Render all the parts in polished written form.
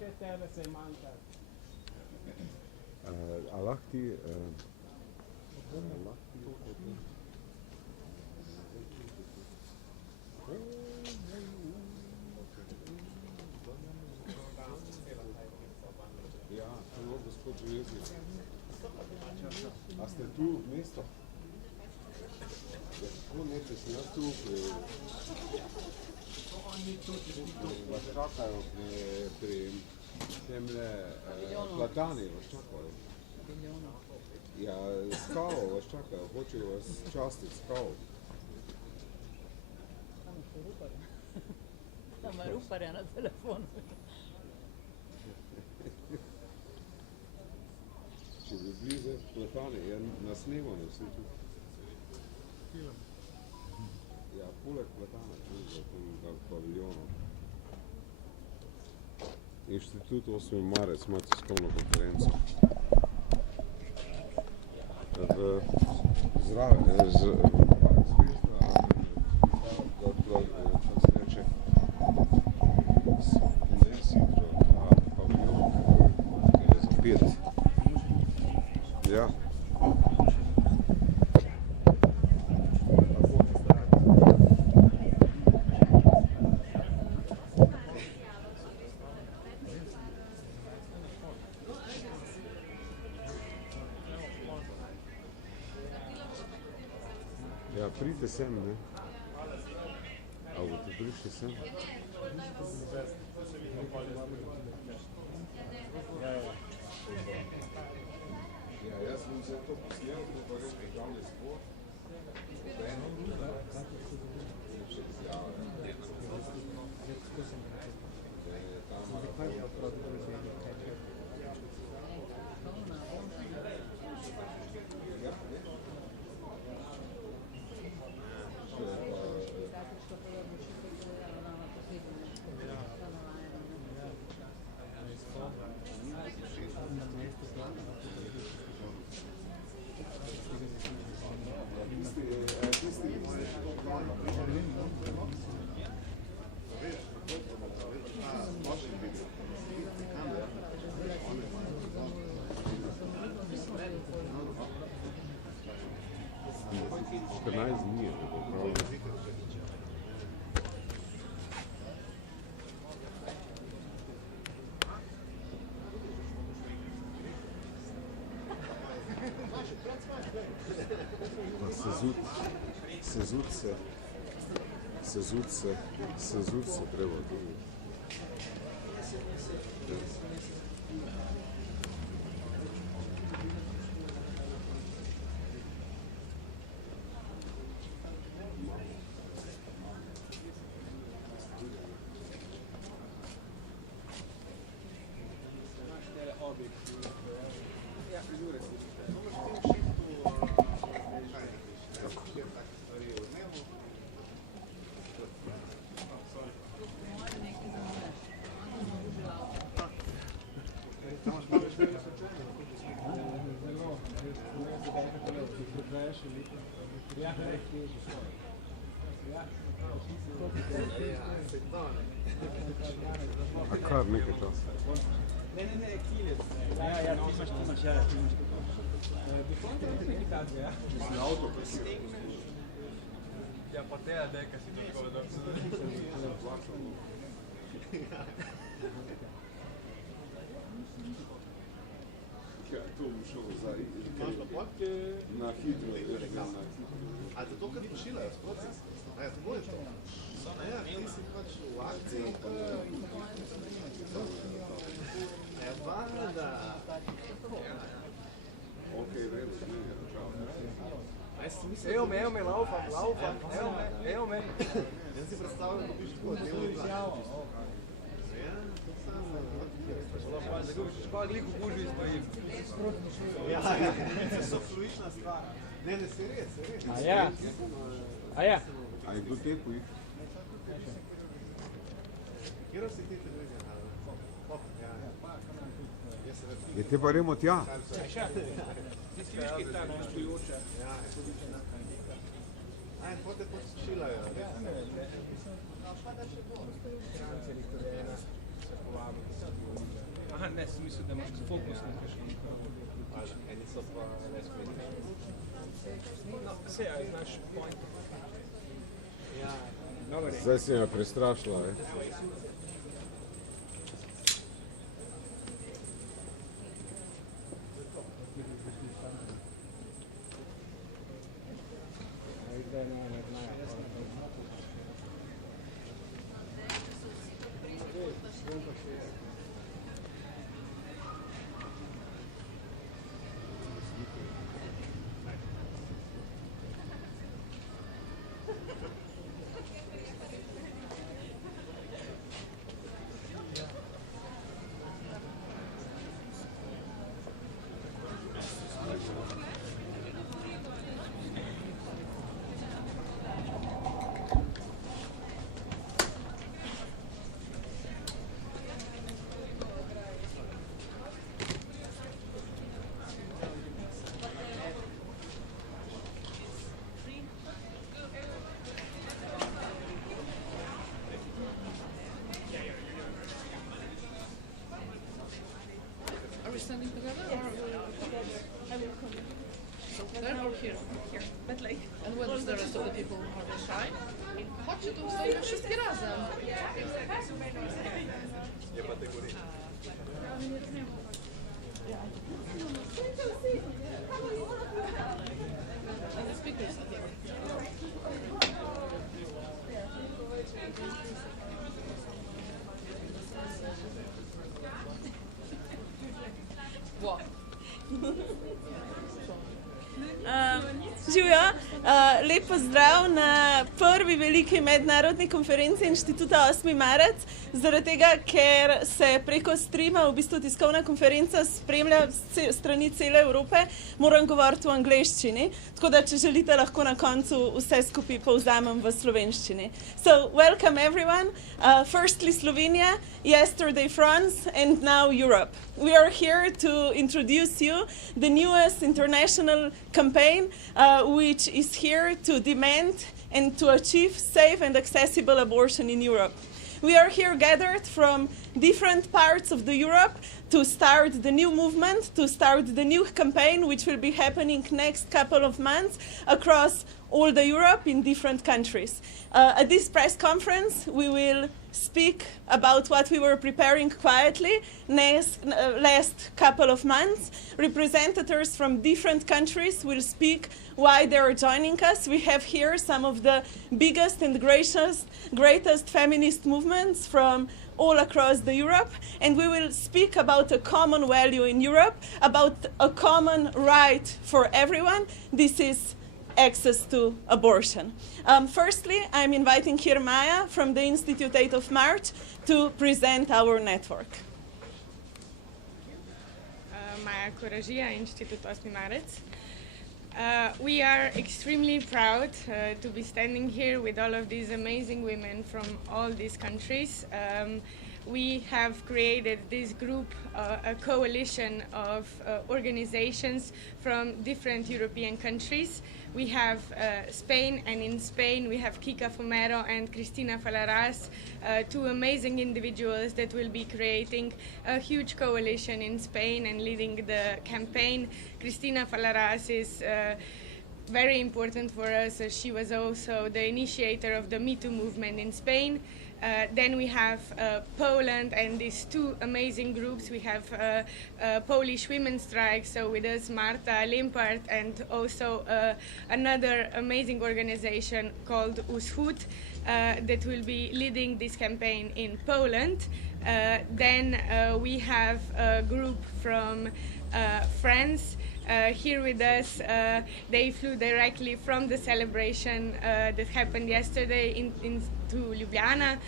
A lahko ti... Ja, halo, gospod Železnik. A ste tu v mesto? Ja, kako ne, če sem jaz tu, vas čakajo pri temle platani, vas čakajo. Ja, s kavo vas čakajo, hočejo vas častiti s kavo. Tam je ruparja na telefonu. Če bi bili zdaj platani, je na snemanje vsi tu. Ja, poleg platana, tu za tem paviljonu. Inštitut 8. marec ima tiskovno konferenco. Ja. Ja, pridite sem, ne? A boste prišli sem? Ja, jaz sem se to posnel, to pa res državni zbor. Sezut se treba tudi. A kar nekaj časa. Ne, kilec. Ja, ti imaš, ja, ti imaš. Mislim, avto parkiraš. Ja, pa te, kaj si to tako vedel. Ja, to bom šel za na hitro. A te to kad pošiljajo sproti? A ja, to bolje to? Ja, ti si pač v akciji. Ja, banda. Ok, redo, Evo me, laufam. Evo me. Jaz si predstavljam, da biš tako delo izjavo. Ja, to samo. Škoda gliko guži izbojim. Ja, so fluična stvar. Ne, se res. A ja. A je kdo teku jih? Kjero si ti televizija? Je te pa remo tja? Ti si viš, ki je tako stojoča. Ja, in potem pošilajo. Pa da še bo. Se povabi. ne, sem mislil, da imaš fokusno kakšen. Eni so pa lesbeni. No, vse, ali znaš point. Ja, dobro je. Zdaj si me prestrašila, Are we standing together or I will come? So there or here? Here. But like. And when is the rest of the people who are shy? Chodźcie tu, stoimy wszystkie razem. Nie kategorii. And the speakers are here. What? Živijo, lep pozdrav na prvi veliki mednarodni konferenci Inštituta 8. marec, zaradi tega, ker se preko streama v bistvu tiskovna konferenca spremlja s strani cele Evrope, moram govoriti v angleščini, tako da če želite, lahko na koncu vse skupaj povzamem v slovenščini. So, welcome everyone. Firstly Slovenia, yesterday France, and now Europe. We are here to introduce you the newest international campaign which is here to demand and to achieve safe and accessible abortion in Europe. We are here gathered from different parts of the Europe to start the new movement, to start the new campaign which will be happening next couple of months across all the Europe in different countries. At this press conference we will speak about what we were preparing quietly last couple of months. Representatives from different countries will speak why they are joining us. We have here some of the biggest and greatest feminist movements from all across the Europe, and we will speak about a common value in Europe, about a common right for everyone. This is access to abortion. Firstly, I'm inviting here Maya from the Institute 8 of March to present our network. Maja Koražija, Inštitut 8. marec. We are extremely proud to be standing here with all of these amazing women from all these countries. We have created this group, a coalition of organizations from different European countries. We have Spain, and in Spain we have Kika Fomero and Cristina Falaras, two amazing individuals that will be creating a huge coalition in Spain and leading the campaign. Cristina Falaras is very important for us, as she was also the initiator of the Me Too movement in Spain. Then we have Poland and these two amazing groups. We have Polish Women's Strike, so with us Marta Limpart, and also another amazing organization called Ushut that will be leading this campaign in Poland. Then we have a group from France. Here with us, they flew directly from the celebration that happened yesterday to Ljubljana.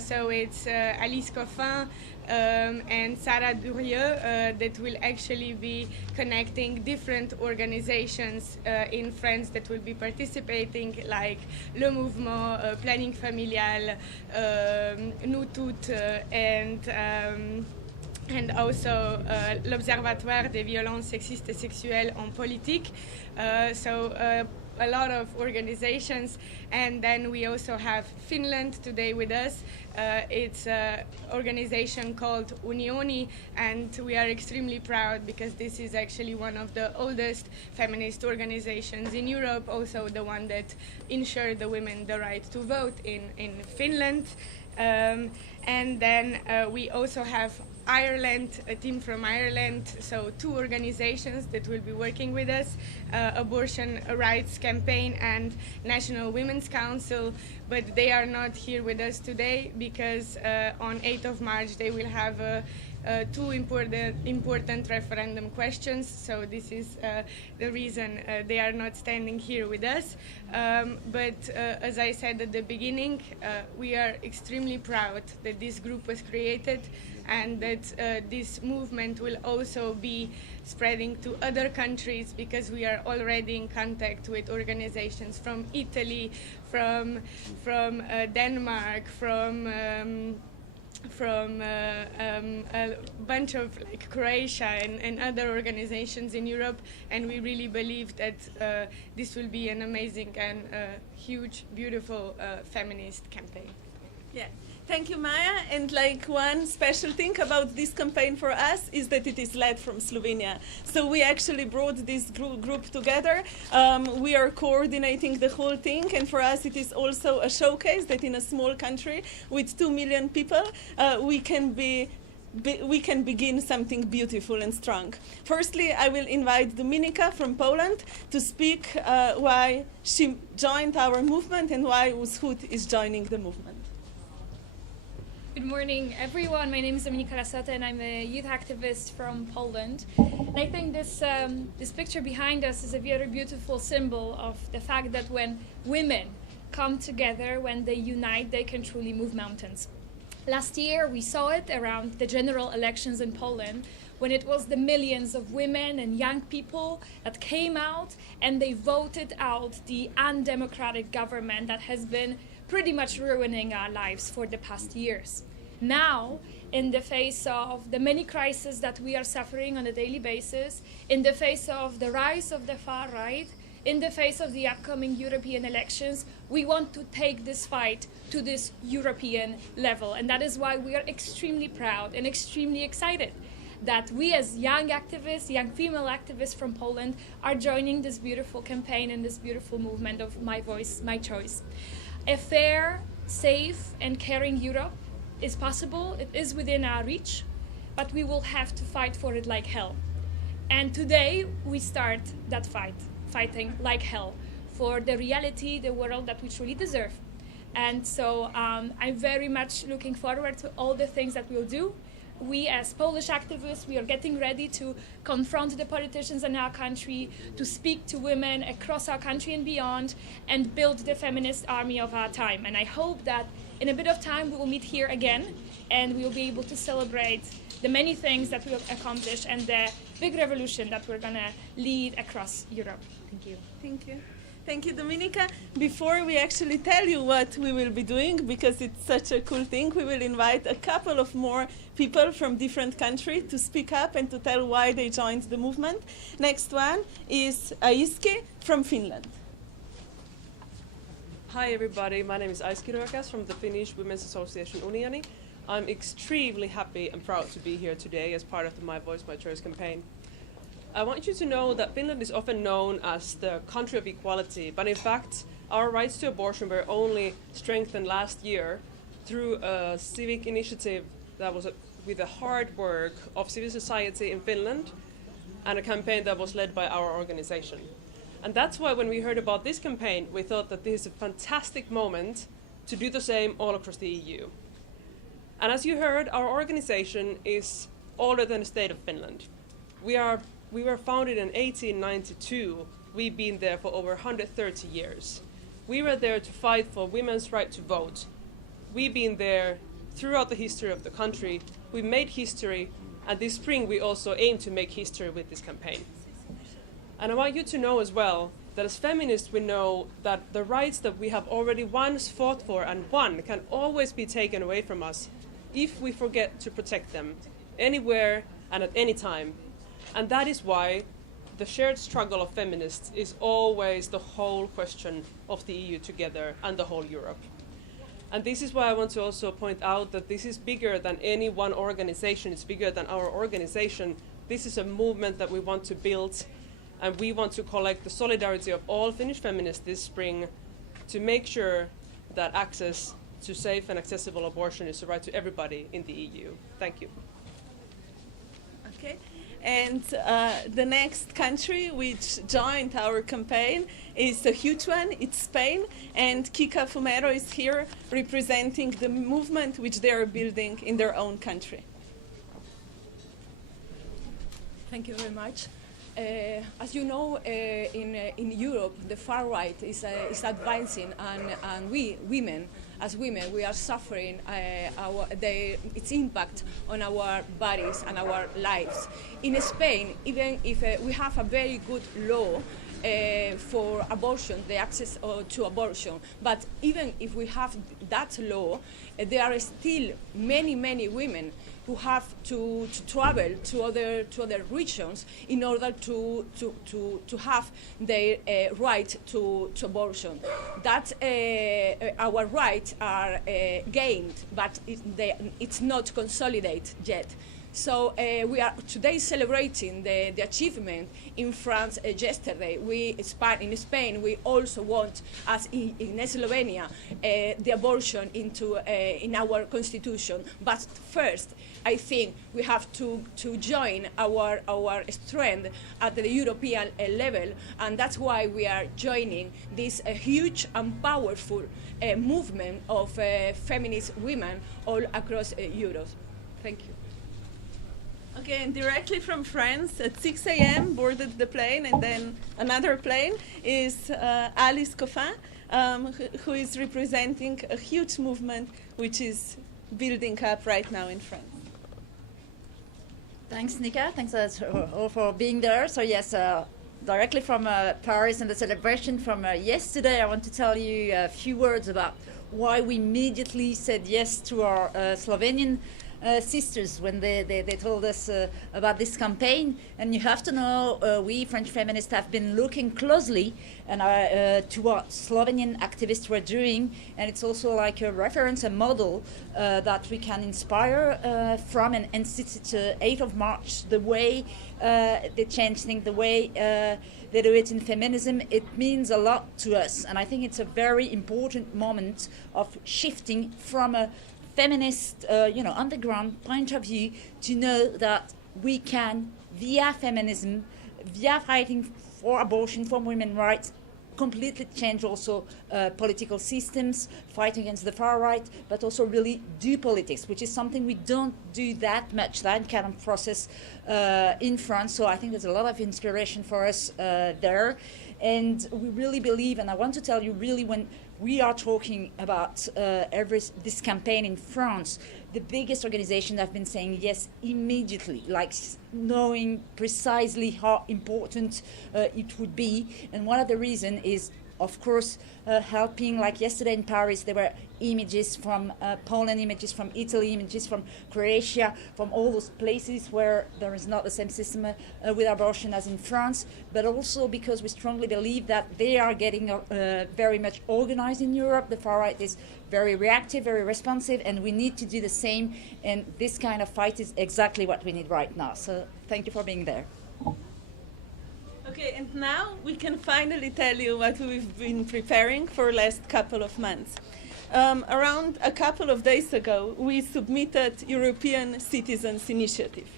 So it's Alice Coffin and Sarah Durieux that will actually be connecting different organizations in France that will be participating, like Le Mouvement, Planning Familial, Nous Toutes, and also l'Observatoire des violences sexistes et sexuelles en politique. So a lot of organizations. And then we also have Finland today with us. It's an organization called Unioni, and we are extremely proud because this is actually one of the oldest feminist organizations in Europe, also the one that ensured the women the right to vote in Finland. And then we also have Ireland, a team from Ireland, so 2 organizations that will be working with us, Abortion Rights Campaign and National Women's Council, but they are not here with us today because on 8th of March they will have 2 important referendum questions, so this is the reason they are not standing here with us. But as I said at the beginning, we are extremely proud that this group was created and that this movement will also be spreading to other countries because we are already in contact with organizations from Italy, from Denmark, from a bunch of Croatia and other organizations in Europe, and we really believe that this will be an amazing and huge, beautiful feminist campaign. Yeah. Thank you, Maya. And one special thing about this campaign for us is that it is led from Slovenia. So we actually brought this group together. We are coordinating the whole thing, and for us it is also a showcase that in a small country with 2 million people, we can begin something beautiful and strong. Firstly, I will invite Dominika from Poland to speak why she joined our movement and why Wschód is joining the movement. Good morning, everyone. My name is Dominika Lasota, and I'm a youth activist from Poland. And I think this picture behind us is a very beautiful symbol of the fact that when women come together, when they unite, they can truly move mountains. Last year, we saw it around the general elections in Poland, when it was the millions of women and young people that came out and they voted out the undemocratic government that has been pretty much ruining our lives for the past years. Now, in the face of the many crises that we are suffering on a daily basis, in the face of the rise of the far right, in the face of the upcoming European elections, we want to take this fight to this European level. And that is why we are extremely proud and extremely excited that we as young activists, young female activists from Poland, are joining this beautiful campaign and this beautiful movement of My Voice, My Choice. A fair, safe and caring Europe is possible, it is within our reach, but we will have to fight for it like hell. And today we start that fighting like hell for the reality, the world that we truly deserve. And so I'm very much looking forward to all the things that we'll do. We as Polish activists, we are getting ready to confront the politicians in our country, to speak to women across our country and beyond, and build the feminist army of our time. And I hope that in a bit of time we will meet here again, and we will be able to celebrate the many things that we will accomplish and the big revolution that we're going to lead across Europe. Thank you. Thank you. Thank you, Dominika. Before we actually tell you what we will be doing, because it's such a cool thing, we will invite a couple of more people from different countries to speak up and to tell why they joined the movement. Next one is Aiski from Finland. Hi everybody, my name is Aiski Ruokas from the Finnish Women's Association Unioni. I'm extremely happy and proud to be here today as part of the My Voice, My Choice campaign. I want you to know that Finland is often known as the country of equality, but in fact, our rights to abortion were only strengthened last year through a civic initiative that was with the hard work of civil society in Finland and a campaign that was led by our organization. And that's why when we heard about this campaign, we thought that this is a fantastic moment to do the same all across the EU. And as you heard, our organization is older than the state of Finland. We were founded in 1892. We've been there for over 130 years. We were there to fight for women's right to vote. We've been there throughout the history of the country. We made history, and this spring we also aim to make history with this campaign. And I want you to know as well that as feminists we know that the rights that we have already once fought for and won can always be taken away from us if we forget to protect them anywhere and at any time. And that is why the shared struggle of feminists is always the whole question of the EU together and the whole Europe. And this is why I want to also point out that this is bigger than any one organization. It's bigger than our organization. This is a movement that we want to build, and we want to collect the solidarity of all Finnish feminists this spring to make sure that access to safe and accessible abortion is a right to everybody in the EU. Thank you. Okay. And the next country which joined our campaign is a huge one. It's Spain, and Kika Fumero is here representing the movement which they are building in their own country. Thank you very much. As you know, in Europe, the far right is advancing, and we women, we are suffering its impact on our bodies and our lives. In Spain, even if we have a very good law for abortion, the access to abortion, but even if we have that law, there are still many women who have to travel to other regions in order to have their right to abortion. That our rights are gained, but it's not consolidated yet. So we are today celebrating the achievement in France yesterday. In Spain, we also want, as in Slovenia, the abortion in our constitution. But first, I think we have to join our strength at the European level, and that's why we are joining this huge and powerful movement of feminist women all across Europe. Thank you. Okay, and directly from France at 6 a.m. boarded the plane, and then another plane is Alice Coffin, who is representing a huge movement which is building up right now in France. Thanks, Nika. Thanks all for being there. So yes, directly from Paris and the celebration from yesterday, I want to tell you a few words about why we immediately said yes to our Slovenian sisters when they told us about this campaign. And you have to know, we French feminists have been looking closely and to what Slovenian activists were doing, and it's also like a reference, a model that we can inspire from. And since it's 8th of March, the way they change things, the way they do it in feminism, it means a lot to us. And I think it's a very important moment of shifting from a feminist, underground point of view, to know that we can, via feminism, via fighting for abortion, for women's rights, completely change also political systems, fight against the far right, but also really do politics, which is something we don't do that much, that kind of process in France. So I think there's a lot of inspiration for us there. And we really believe, and I want to tell you really, when we are talking about this campaign in France, the biggest organizations have been saying yes immediately, like knowing precisely how important it would be. And one of the reasons is, of course, helping, like yesterday in Paris, there were images from Poland, images from Italy, images from Croatia, from all those places where there is not the same system with abortion as in France, but also because we strongly believe that they are getting very much organized in Europe. The far right is very reactive, very responsive, and we need to do the same, and this kind of fight is exactly what we need right now. So thank you for being there. Okay, and now we can finally tell you what we've been preparing for the last couple of months. Around a couple of days ago, we submitted European Citizens Initiative.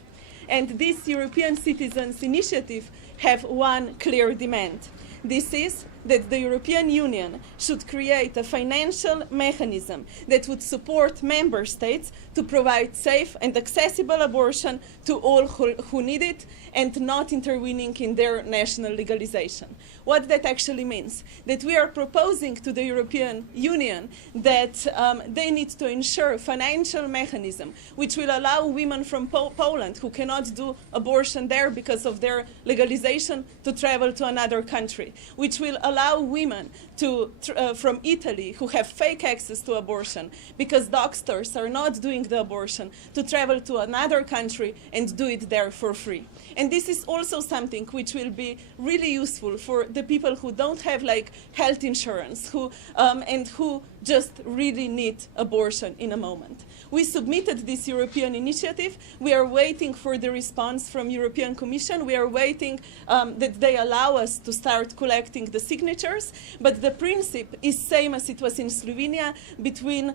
And this European Citizens Initiative have one clear demand. This is that the European Union should create a financial mechanism that would support member states to provide safe and accessible abortion to all who need it, and not intervening in their national legalization. What that actually means, that we are proposing to the European Union that they need to ensure a financial mechanism which will allow women from Poland who cannot do abortion there because of their legalization to travel to another country. registry, which will allow women to, from Italy who have fake access to abortion because doctors are not doing the abortion, to travel to another country and do it there for free. And this is also something which will be really useful for the people who don't have like health insurance, and who just really need abortion in a moment. We submitted this European initiative. We are waiting for the response from European Commission. We are waiting that they allow us to start collecting the signatures. But the principle is same as it was in Slovenia between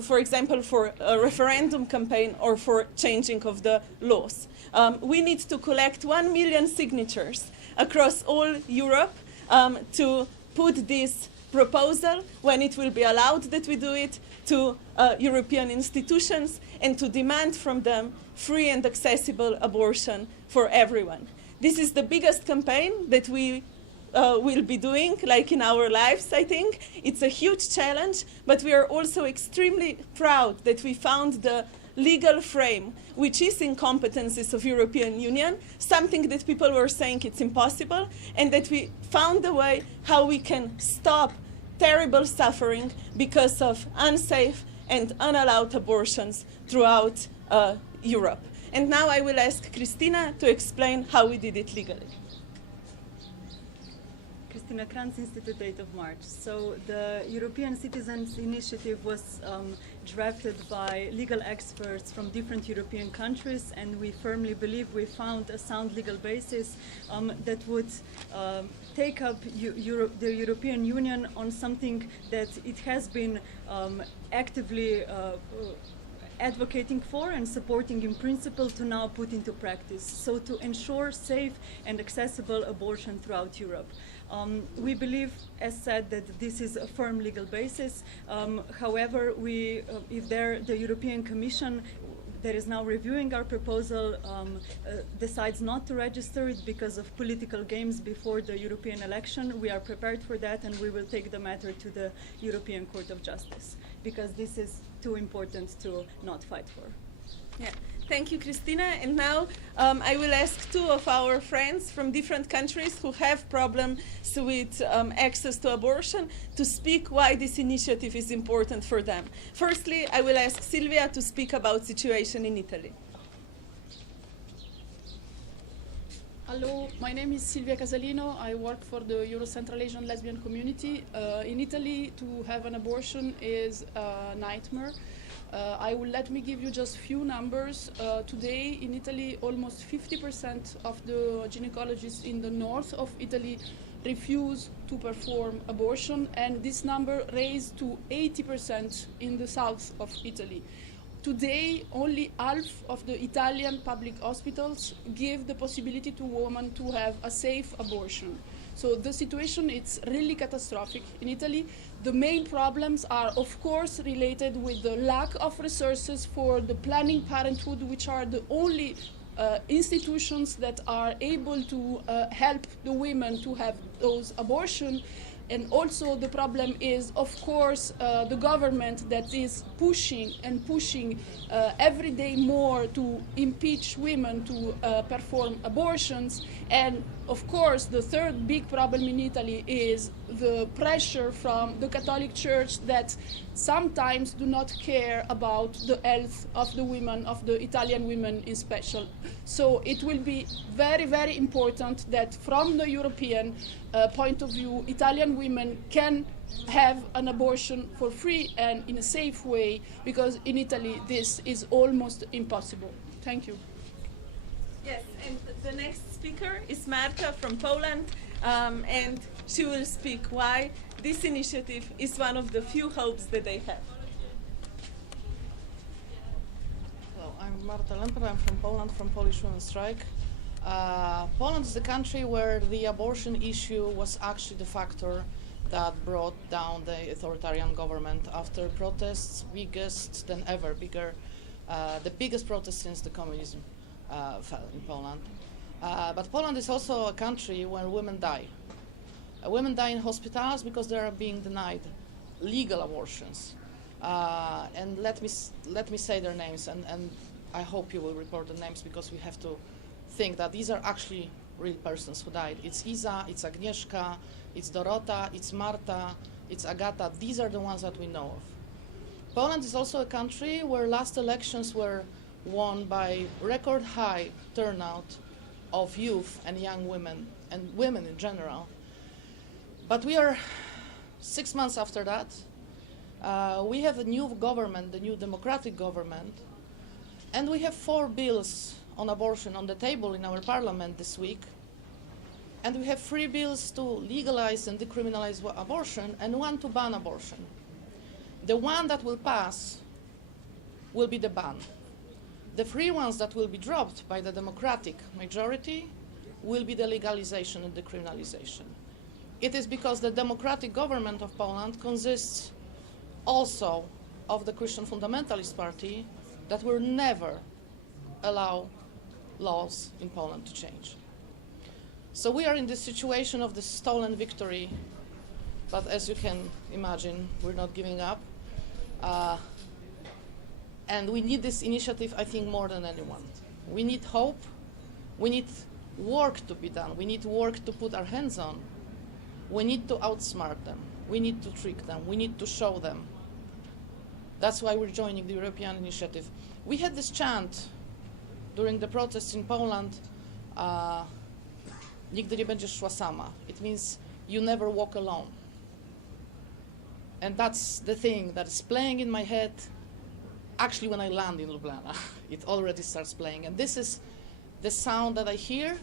for example, for a referendum campaign or for changing of the laws. We need to collect 1 million signatures across all Europe to put this proposal, when it will be allowed that we do it, to European institutions and to demand from them free and accessible abortion for everyone. This is the biggest campaign that we will be doing, like in our lives, I think. It's a huge challenge, but we are also extremely proud that we found the legal frame, which is in competencies of European Union, something that people were saying it's impossible, and that we found a way how we can stop terrible suffering because of unsafe and unallowed abortions throughout Europe. And now I will ask Christina to explain how we did it legally. Christina Kranz, Institute, 8th of March. So the European Citizens Initiative was drafted by legal experts from different European countries, and we firmly believe we found a sound legal basis that would take up the European Union on something that it has been actively advocating for and supporting in principle to now put into practice, so to ensure safe and accessible abortion throughout Europe. We believe, as said, that this is a firm legal basis. However, if the European Commission that is now reviewing our proposal decides not to register it because of political games before the European election, we are prepared for that, and we will take the matter to the European Court of Justice, because this is too important to not fight for. Yeah. Thank you, Christina. And now I will ask two of our friends from different countries who have problems with access to abortion to speak why this initiative is important for them. Firstly, I will ask Silvia to speak about situation in Italy. Hello, my name is Silvia Casalino. I work for the Euro Central Asian lesbian community. In Italy, to have an abortion is a nightmare. Let me give you just few numbers. Today in Italy, almost 50% of the gynecologists in the north of Italy refuse to perform abortion, and this number raised to 80% in the south of Italy. Today, only half of the Italian public hospitals give the possibility to women to have a safe abortion. So the situation is really catastrophic in Italy. The main problems are, of course, related with the lack of resources for the planning parenthood, which are the only institutions that are able to help the women to have those abortions. And also the problem is, of course, the government that is pushing every day more to impeach women to perform abortions. And of course, the third big problem in Italy is the pressure from the Catholic Church that sometimes do not care about the health of the women, of the Italian women in special. So it will be very, very important that from the European point of view, Italian women can have an abortion for free and in a safe way, because in Italy this is almost impossible. Thank you. Yes, and the next speaker is Marta from Poland, and she will speak why this initiative is one of the few hopes that they have. Hello, I'm Marta Lemper. I'm from Poland, from Polish Women's Strike. Poland is the country where the abortion issue was actually the factor that brought down the authoritarian government after protests, biggest than ever, the biggest protest since the communism fell in Poland. But Poland is also a country where women die. Women die in hospitals because they are being denied legal abortions. And let me say their names, and I hope you will report the names, because we have to think that these are actually real persons who died. It's Iza, it's Agnieszka, it's Dorota, it's Marta, it's Agata. These are the ones that we know of. Poland is also a country where last elections were won by record high turnout of youth and young women, and women in general. But we are 6 months after that. We have a new government, the new democratic government, and we have 4 bills on abortion on the table in our parliament this week. And we have 3 bills to legalize and decriminalize abortion and 1 to ban abortion. The one that will pass will be the ban. The 3 ones that will be dropped by the democratic majority will be the legalization and decriminalization. It is because the democratic government of Poland consists also of the Christian fundamentalist party that will never allow laws in Poland to change. So we are in this situation of the stolen victory, but as you can imagine, we're not giving up. And we need this initiative, I think, more than anyone. We need hope. We need work to be done. We need work to put our hands on. We need to outsmart them. We need to trick them. We need to show them. That's why we're joining the European initiative. We had this chant during the protests in Poland, nigdy nie będziesz szła sama. It means you never walk alone. And that's the thing that's playing in my head. Actually, when I land in Ljubljana, it already starts playing. And this is the sound that I hear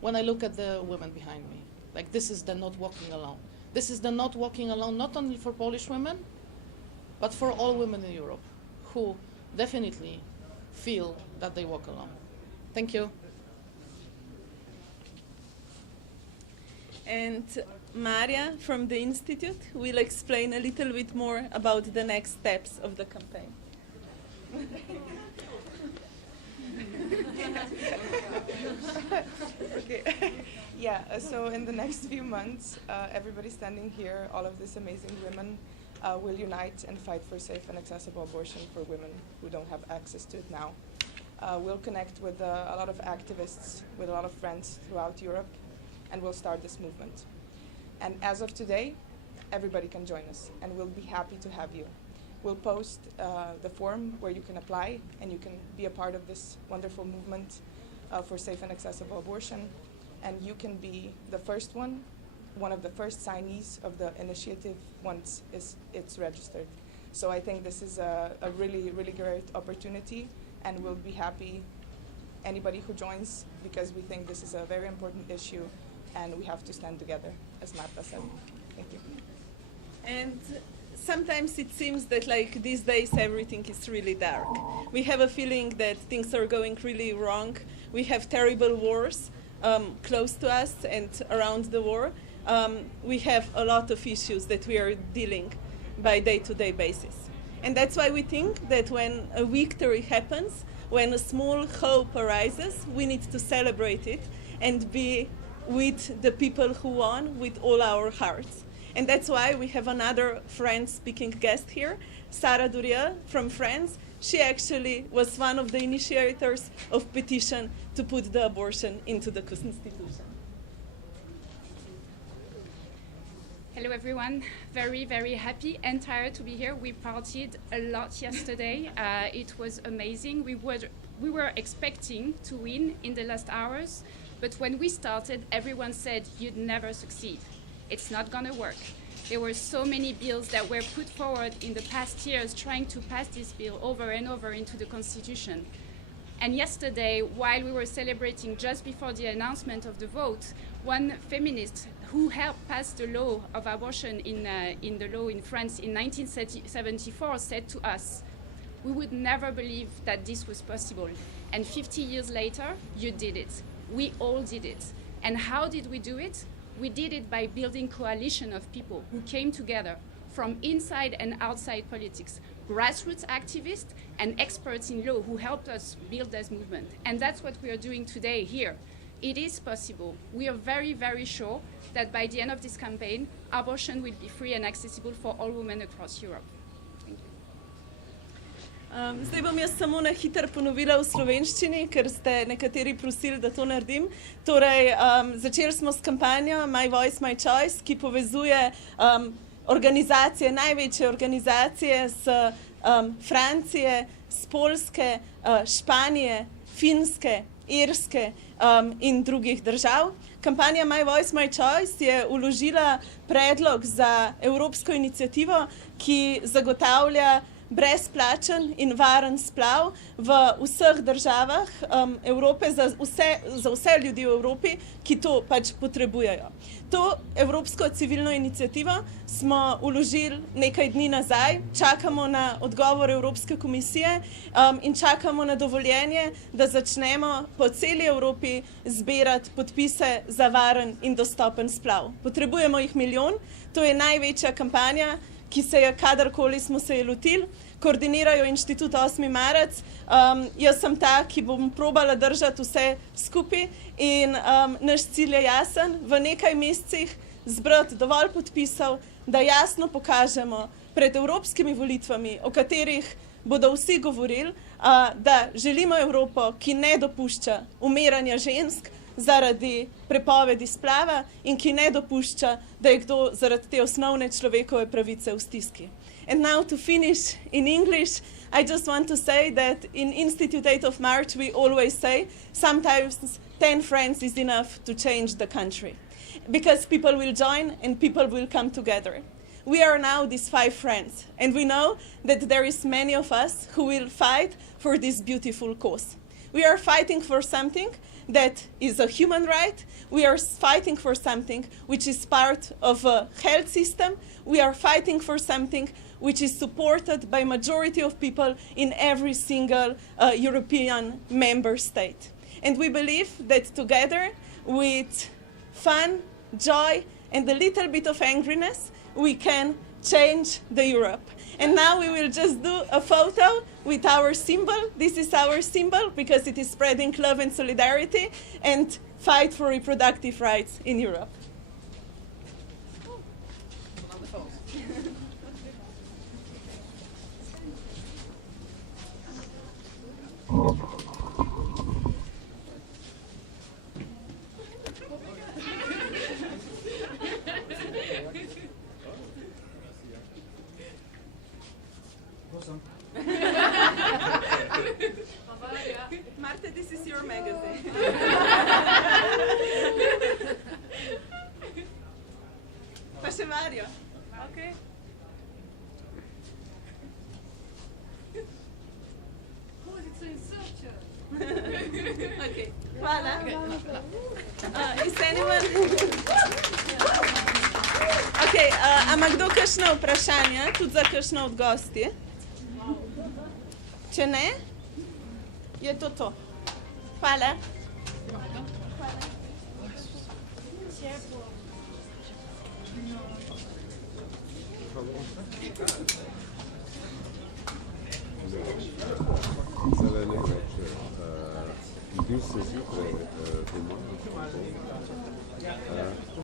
when I look at the women behind me. Like, this is the not walking alone. This is the not walking alone, not only for Polish women, but for all women in Europe who definitely feel that they walk alone. Thank you. And Maria from the Institute will explain a little bit more about the next steps of the campaign. Okay. Yeah, so in the next few months, everybody standing here, all of these amazing women, will unite and fight for safe and accessible abortion for women who don't have access to it now. We'll connect with a lot of activists, with a lot of friends throughout Europe, and we'll start this movement. And as of today, everybody can join us, and we'll be happy to have you. We'll post the form where you can apply, and you can be a part of this wonderful movement for safe and accessible abortion. And you can be the first one of the first signees of the initiative once it's registered. So I think this is a really, really great opportunity, and we'll be happy anybody who joins, because we think this is a very important issue, and we have to stand together, as Marta said. Thank you. And sometimes it seems that, like, these days everything is really dark. We have a feeling that things are going really wrong. We have terrible wars close to us and around the war. We have a lot of issues that we are dealing by day-to-day basis. And that's why we think that when a victory happens, when a small hope arises, we need to celebrate it and be with the people who won with all our hearts. And that's why we have another French-speaking guest here, Sarah Durieux from France. She actually was one of the initiators of petition to put the abortion into the Constitution. Hello everyone, very, very happy and tired to be here. We partied a lot yesterday. It was amazing. We were expecting to win in the last hours, but when we started, everyone said you'd never succeed. It's not gonna work. There were so many bills that were put forward in the past years trying to pass this bill over and over into the Constitution. And yesterday, while we were celebrating just before the announcement of the vote, one feminist who helped pass the law of abortion in the law in France in 1974 said to us, "We would never believe that this was possible. And 50 years later, you did it. We all did it. And how did we do it? We did it by building coalition of people who came together from inside and outside politics, grassroots activists and experts in law who helped us build this movement. And that's what we are doing today here. It is possible. We are very, very sure that by the end of this campaign, abortion will be free and accessible for all women across Europe." Thank Zdaj bom jaz samo na hitro ponovila v slovenščini, ker ste nekateri prosili, da to naredim. Torej, začeli smo s kampanjo My Voice, My Choice, ki povezuje organizacije, največje organizacije z Francije, z Poljske, Španije, Finske, Irske in drugih držav. Kampanja My Voice, My Choice je vložila predlog za evropsko inicijativo, ki zagotavlja brezplačen in varen splav v vseh državah Evrope za vse ljudi v Evropi, ki to pač potrebujejo. To evropsko civilno inicijativo smo vložili nekaj dni nazaj, čakamo na odgovor Evropske komisije in čakamo na dovoljenje, da začnemo po celi Evropi zbirati podpise za varen in dostopen splav. Potrebujemo jih 1 milijon, to je največja kampanja, ki se je kadarkoli smo se je lotili, koordinirajo Inštitut 8. marec. Jaz sem ta, ki bom probala držati vse skupaj in naš cilj je jasen, v nekaj mesecih zbrati dovolj podpisov, da jasno pokažemo pred evropskimi volitvami, o katerih bodo vsi govorili, da želimo Evropo, ki ne dopušča umiranja žensk zaradi prepovedi splava in ki ne dopušča, da je kdo zaradi te osnovne človekove pravice v stiski. And now to finish in English, I just want to say that in Institute 8 of March we always say sometimes 10 friends is enough to change the country. Because people will join and people will come together. We are now these 5 friends and we know that there is many of us who will fight for this beautiful cause. We are fighting for something that is a human right. We are fighting for something which is part of a health system. We are fighting for something which is supported by majority of people in every single European member state. And we believe that together, with fun, joy, and a little bit of angriness, we can change the Europe. And now we will just do a photo with our symbol. This is our symbol because it is spreading love and solidarity and fight for reproductive rights in Europe. Marta, this is your magazine. Pa še Mario. Okay. Okay. Hvala. Is anyone... Okay, ama kdo kakšno vprašanje, tudi za kakšno od gosti? Če ne, je to to. Hvala. Zdaj nekaj reče, bil se zjutraj doma,